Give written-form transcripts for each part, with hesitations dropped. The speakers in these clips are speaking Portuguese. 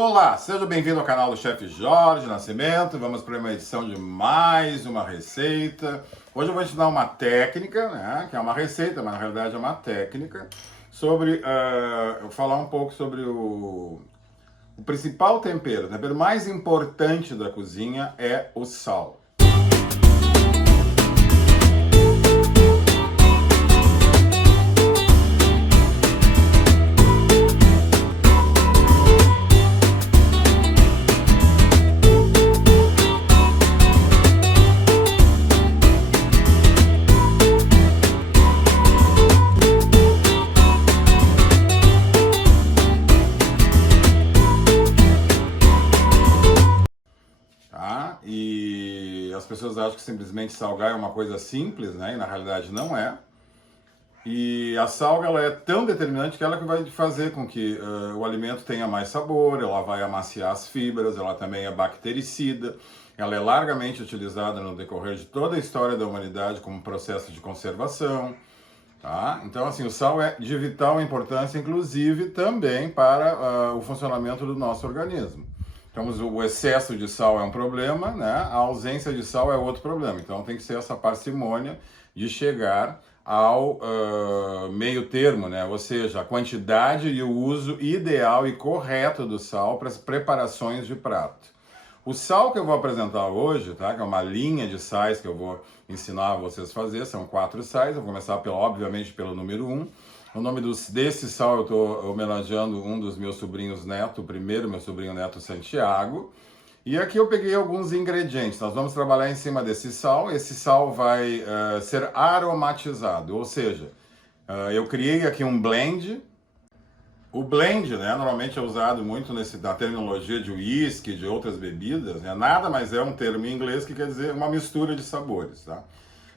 Olá, seja bem-vindo ao canal do Chefe Jorge Nascimento. Vamos para uma edição de mais uma receita. Hoje eu vou te dar uma técnica, né, que é uma receita, mas na realidade é uma técnica, sobre, eu falar um pouco sobre o principal tempero. O tempero mais importante da cozinha é o sal. E as pessoas acham que simplesmente salgar é uma coisa simples, né? E na realidade não é. E a sal, ela é tão determinante que ela que vai fazer com que o alimento tenha mais sabor, ela vai amaciar as fibras, ela também é bactericida, ela é largamente utilizada no decorrer de toda a história da humanidade como processo de conservação. Tá? Então, assim, o sal é de vital importância, inclusive também para o funcionamento do nosso organismo. Então, o excesso de sal é um problema, né? A ausência de sal é outro problema. Então, tem que ser essa parcimônia de chegar ao meio termo, né? Ou seja, a quantidade e o uso ideal e correto do sal para as preparações de prato. O sal que eu vou apresentar hoje, tá? Que é uma linha de sais que eu vou ensinar vocês a fazer, são 4 sais. Eu vou começar, obviamente, pelo número 1. O nome desse sal eu estou homenageando um dos meus sobrinhos neto, o primeiro meu sobrinho neto, Santiago. E aqui eu peguei alguns ingredientes. Nós vamos trabalhar em cima desse sal. Esse sal vai ser aromatizado, ou seja, eu criei aqui um blend. O blend, né, normalmente é usado muito na terminologia de uísque, de outras bebidas, né? Nada mais é um termo em inglês que quer dizer uma mistura de sabores, tá?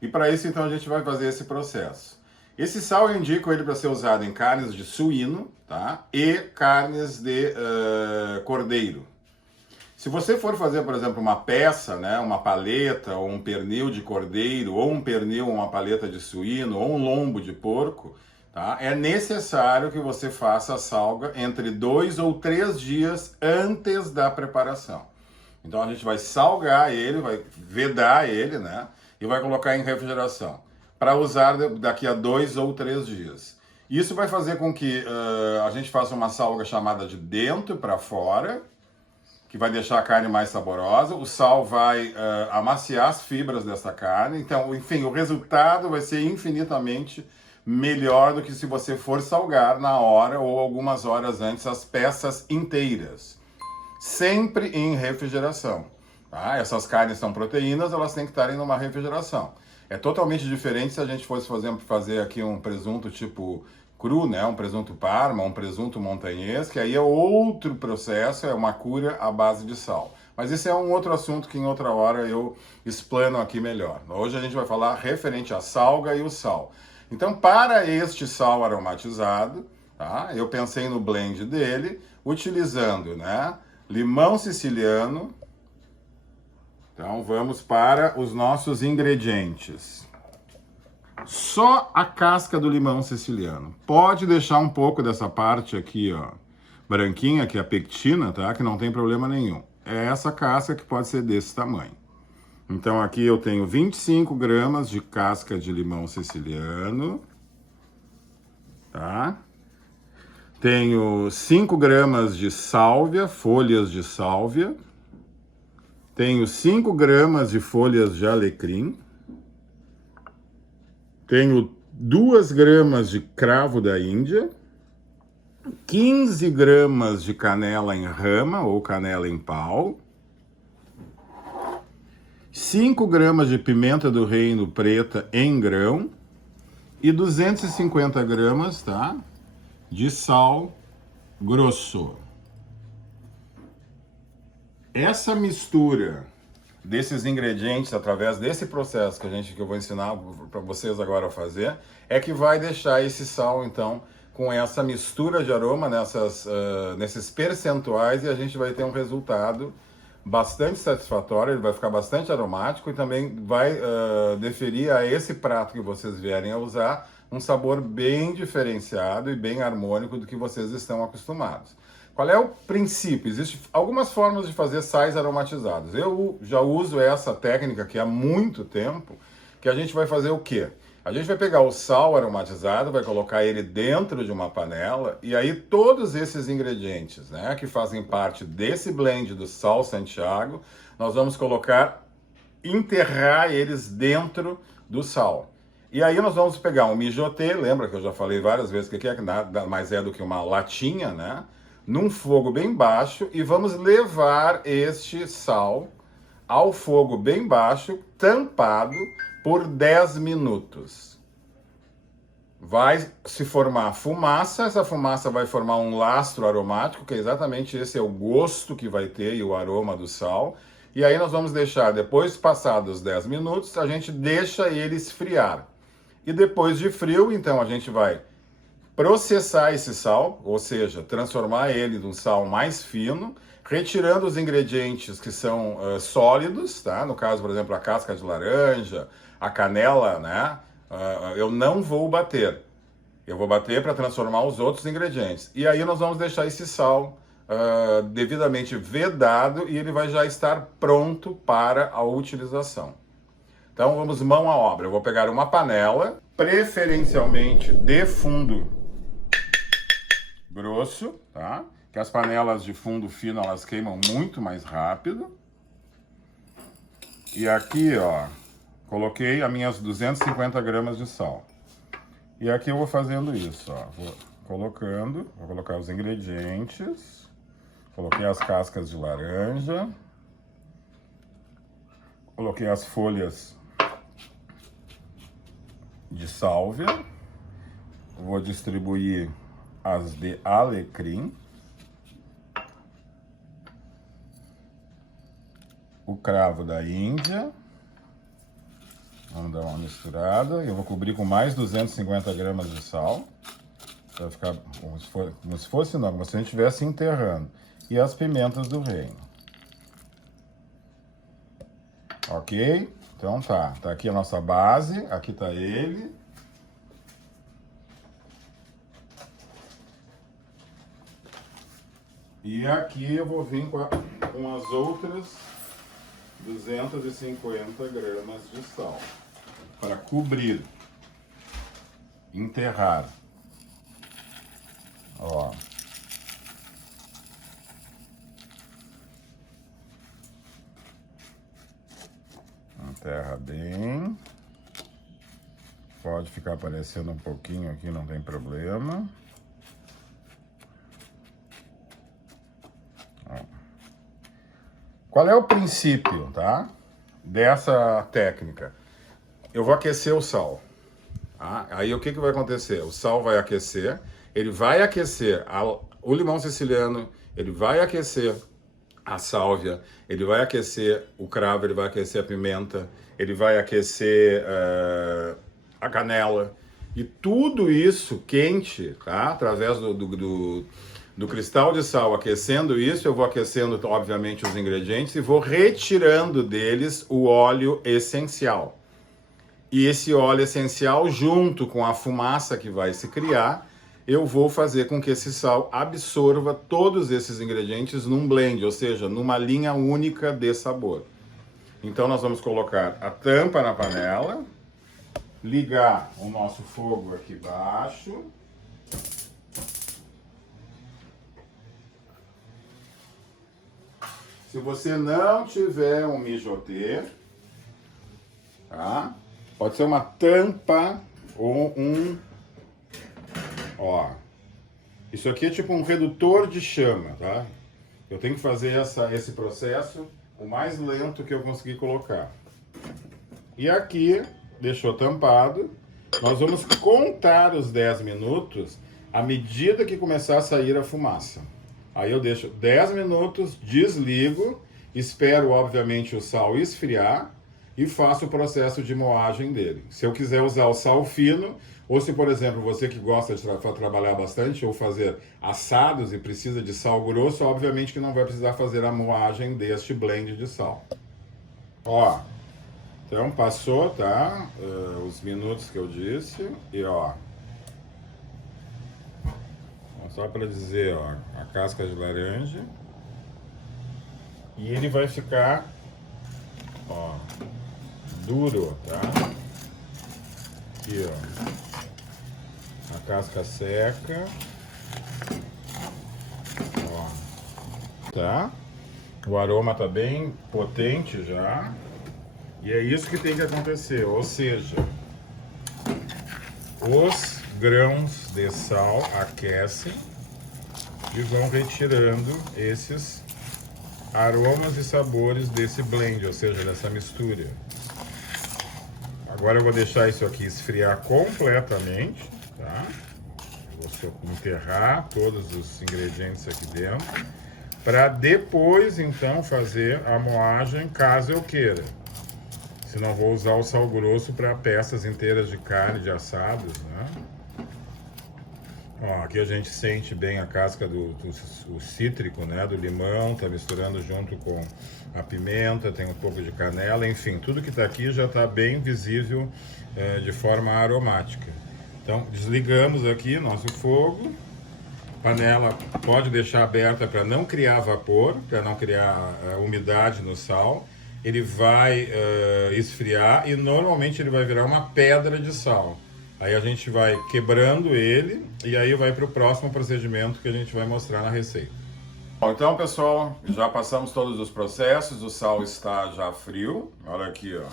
E para isso, então, a gente vai fazer esse processo. Esse sal eu indico ele para ser usado em carnes de suíno, tá? E carnes de cordeiro. Se você for fazer, por exemplo, uma peça, né, uma paleta, ou um pernil de cordeiro, ou um pernil, uma paleta de suíno, ou um lombo de porco, tá? É necessário que você faça a salga entre 2 ou 3 dias antes da preparação. Então a gente vai salgar ele, vai vedar ele, né? E vai colocar em refrigeração, para usar daqui a 2 ou 3 dias. Isso vai fazer com que a gente faça uma salga chamada de dentro para fora, que vai deixar a carne mais saborosa. O sal vai amaciar as fibras dessa carne. Então, enfim, o resultado vai ser infinitamente melhor do que se você for salgar na hora ou algumas horas antes as peças inteiras. Sempre em refrigeração. Tá? Essas carnes são proteínas, elas têm que estarem numa refrigeração. É totalmente diferente se a gente fosse fazer aqui um presunto tipo cru, né? Um presunto parma, um presunto montanhês, que aí é outro processo, é uma cura à base de sal. Mas esse é um outro assunto que em outra hora eu explano aqui melhor. Hoje a gente vai falar referente à salga e o sal. Então, para este sal aromatizado, tá? Eu pensei no blend dele, utilizando, né, limão siciliano. Então, vamos para os nossos ingredientes. Só a casca do limão siciliano. Pode deixar um pouco dessa parte aqui, ó, branquinha, que é a pectina, tá? Que não tem problema nenhum. É essa casca que pode ser desse tamanho. Então, aqui eu tenho 25 gramas de casca de limão siciliano, tá? Tenho 5 gramas de sálvia, folhas de sálvia. Tenho 5 gramas de folhas de alecrim. Tenho 2 gramas de cravo da Índia. 15 gramas de canela em rama ou canela em pau. 5 gramas de pimenta do reino preta em grão e 250 gramas, tá, de sal grosso. Essa mistura desses ingredientes, através desse processo que eu vou ensinar para vocês agora a fazer, é que vai deixar esse sal, então, com essa mistura de aroma, nesses percentuais, e a gente vai ter um resultado bastante satisfatório, ele vai ficar bastante aromático e também vai deferir a esse prato que vocês vierem a usar um sabor bem diferenciado e bem harmônico do que vocês estão acostumados. Qual é o princípio? Existem algumas formas de fazer sais aromatizados. Eu já uso essa técnica aqui há muito tempo, que a gente vai fazer o quê? A gente vai pegar o sal aromatizado, vai colocar ele dentro de uma panela, e aí todos esses ingredientes, né, que fazem parte desse blend do sal Santiago, nós vamos colocar, enterrar eles dentro do sal. E aí nós vamos pegar um mijote, lembra que eu já falei várias vezes que nada mais é do que uma latinha, né? Num fogo bem baixo, e vamos levar este sal ao fogo bem baixo, tampado, por 10 minutos. Vai se formar fumaça, essa fumaça vai formar um lastro aromático, que é exatamente esse é o gosto que vai ter e o aroma do sal. E aí nós vamos deixar, depois passados os 10 minutos, a gente deixa ele esfriar. E depois de frio, então a gente vai processar esse sal, ou seja, transformar ele num sal mais fino, retirando os ingredientes que são sólidos, tá? No caso, por exemplo, a casca de laranja, a canela, né? Eu não vou bater. Eu vou bater para transformar os outros ingredientes. E aí nós vamos deixar esse sal devidamente vedado e ele vai já estar pronto para a utilização. Então vamos mão à obra. Eu vou pegar uma panela, preferencialmente de fundo grosso, tá? Que as panelas de fundo fino, elas queimam muito mais rápido. E aqui, ó, coloquei as minhas 250 gramas de sal. E aqui eu vou fazendo isso, ó. Vou colocando, vou colocar os ingredientes. Coloquei as cascas de laranja. Coloquei as folhas de sálvia. Vou distribuir as de alecrim, o cravo da Índia, vamos dar uma misturada, eu vou cobrir com mais 250 gramas de sal, vai ficar como se fosse não, como se a gente estivesse enterrando, e as pimentas do reino. Ok? Então tá aqui a nossa base, aqui tá ele. E aqui eu vou vir com as outras 250 gramas de sal para cobrir, enterrar. Ó. Enterra bem. Pode ficar aparecendo um pouquinho aqui, não tem problema. Qual é o princípio, tá? Dessa técnica? Eu vou aquecer o sal. Tá? Aí o que vai acontecer? O sal vai aquecer, ele vai aquecer o limão siciliano, ele vai aquecer a sálvia, ele vai aquecer o cravo, ele vai aquecer a pimenta, ele vai aquecer a canela. E tudo isso quente, tá? Através do cristal de sal, aquecendo isso, eu vou aquecendo, obviamente, os ingredientes e vou retirando deles o óleo essencial. E esse óleo essencial, junto com a fumaça que vai se criar, eu vou fazer com que esse sal absorva todos esses ingredientes num blend, ou seja, numa linha única de sabor. Então nós vamos colocar a tampa na panela, ligar o nosso fogo aqui baixo. Se você não tiver um mijote, tá? Pode ser uma tampa ou ó, isso aqui é tipo um redutor de chama, tá? Eu tenho que fazer esse processo o mais lento que eu conseguir colocar. E aqui, deixou tampado, nós vamos contar os 10 minutos à medida que começar a sair a fumaça. Aí eu deixo 10 minutos, desligo, espero obviamente o sal esfriar e faço o processo de moagem dele. Se eu quiser usar o sal fino, ou se, por exemplo, você que gosta de trabalhar bastante ou fazer assados e precisa de sal grosso, obviamente que não vai precisar fazer a moagem deste blend de sal. Ó, então passou, tá? Os minutos que eu disse, e ó, vamos só para dizer, ó, a casca de laranja. E ele vai ficar, ó, duro, tá? Aqui, ó, a casca seca, ó, tá? O aroma tá bem potente já. E é isso que tem que acontecer, ou seja, os grãos de sal aquecem e vão retirando esses aromas e sabores desse blend, ou seja, dessa mistura. Agora eu vou deixar isso aqui esfriar completamente, tá? Eu vou enterrar todos os ingredientes aqui dentro, para depois então fazer a moagem, caso eu queira. Senão vou usar o sal grosso para peças inteiras de carne, de assados, né? Ó, aqui a gente sente bem a casca do cítrico, né, do limão, tá misturando junto com a pimenta, tem um pouco de canela, enfim, tudo que tá aqui já tá bem visível de forma aromática. Então, desligamos aqui nosso fogo, panela pode deixar aberta para não criar vapor, para não criar umidade no sal. Ele vai esfriar e normalmente ele vai virar uma pedra de sal. Aí a gente vai quebrando ele e aí vai para o próximo procedimento que a gente vai mostrar na receita. Bom, então, pessoal, já passamos todos os processos, o sal está já frio. Olha aqui, ó.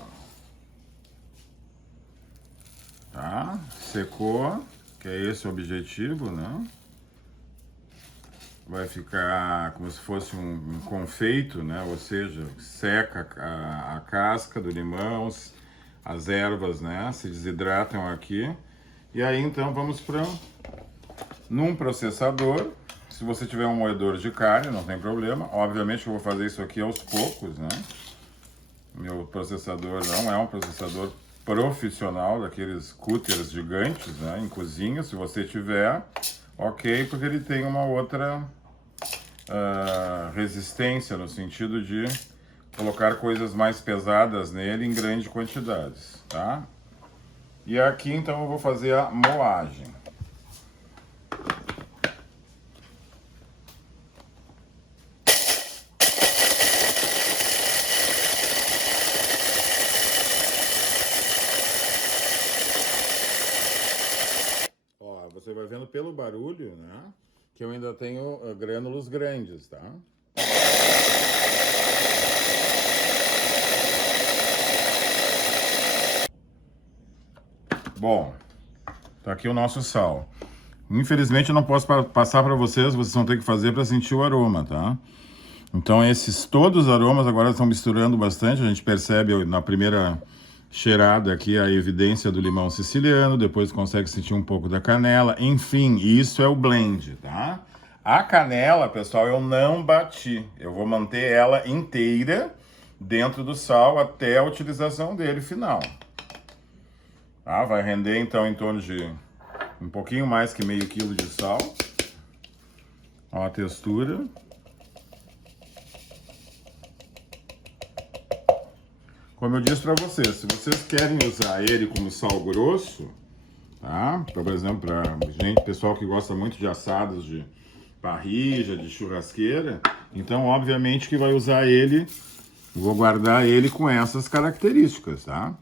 Tá? Secou, que é esse o objetivo, né? Vai ficar como se fosse um confeito, né? Ou seja, seca a casca do limão, as ervas, né, se desidratam aqui. E aí então vamos para num processador. Se você tiver um moedor de carne, não tem problema. Obviamente eu vou fazer isso aqui aos poucos, né? Meu processador não é um processador profissional, daqueles cutters gigantes, né, em cozinha. Se você tiver, ok, porque ele tem uma outra resistência no sentido de colocar coisas mais pesadas nele em grandes quantidades, tá? E aqui então eu vou fazer a moagem. Ó, você vai vendo pelo barulho, né, que eu ainda tenho grânulos grandes, tá? Bom, tá aqui o nosso sal. Infelizmente eu não posso passar para vocês vão ter que fazer para sentir o aroma, tá? Então todos os aromas agora estão misturando bastante, a gente percebe na primeira cheirada aqui a evidência do limão siciliano, depois consegue sentir um pouco da canela, enfim, isso é o blend, tá? A canela, pessoal, eu não bati, eu vou manter ela inteira dentro do sal até a utilização dele final. Tá? Vai render então em torno de um pouquinho mais que meio quilo de sal. Ó a textura. Como eu disse para vocês, se vocês querem usar ele como sal grosso, tá? Por exemplo, para pessoal que gosta muito de assados de parrilla, de churrasqueira, então obviamente que vai usar ele, vou guardar ele com essas características, tá?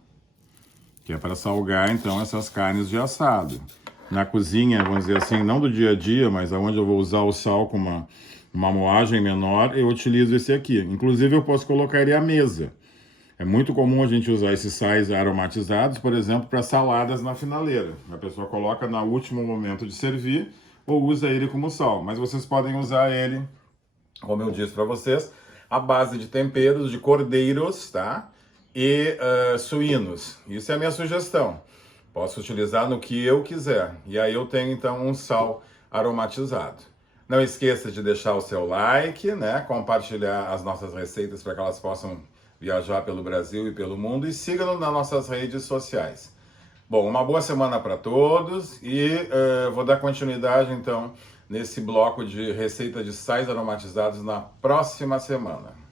Que é para salgar, então, essas carnes de assado. Na cozinha, vamos dizer assim, não do dia a dia, mas aonde eu vou usar o sal com uma moagem menor, eu utilizo esse aqui. Inclusive, eu posso colocar ele à mesa. É muito comum a gente usar esses sais aromatizados, por exemplo, para saladas na finaleira. A pessoa coloca no último momento de servir ou usa ele como sal. Mas vocês podem usar ele, como eu disse para vocês, à base de temperos de cordeiros, tá? E suínos. Isso é a minha sugestão. Posso utilizar no que eu quiser. E aí eu tenho então um sal aromatizado. Não esqueça de deixar o seu like, né? Compartilhar as nossas receitas para que elas possam viajar pelo Brasil e pelo mundo. E siga-nos nas nossas redes sociais. Bom, uma boa semana para todos e vou dar continuidade então nesse bloco de receita de sais aromatizados na próxima semana.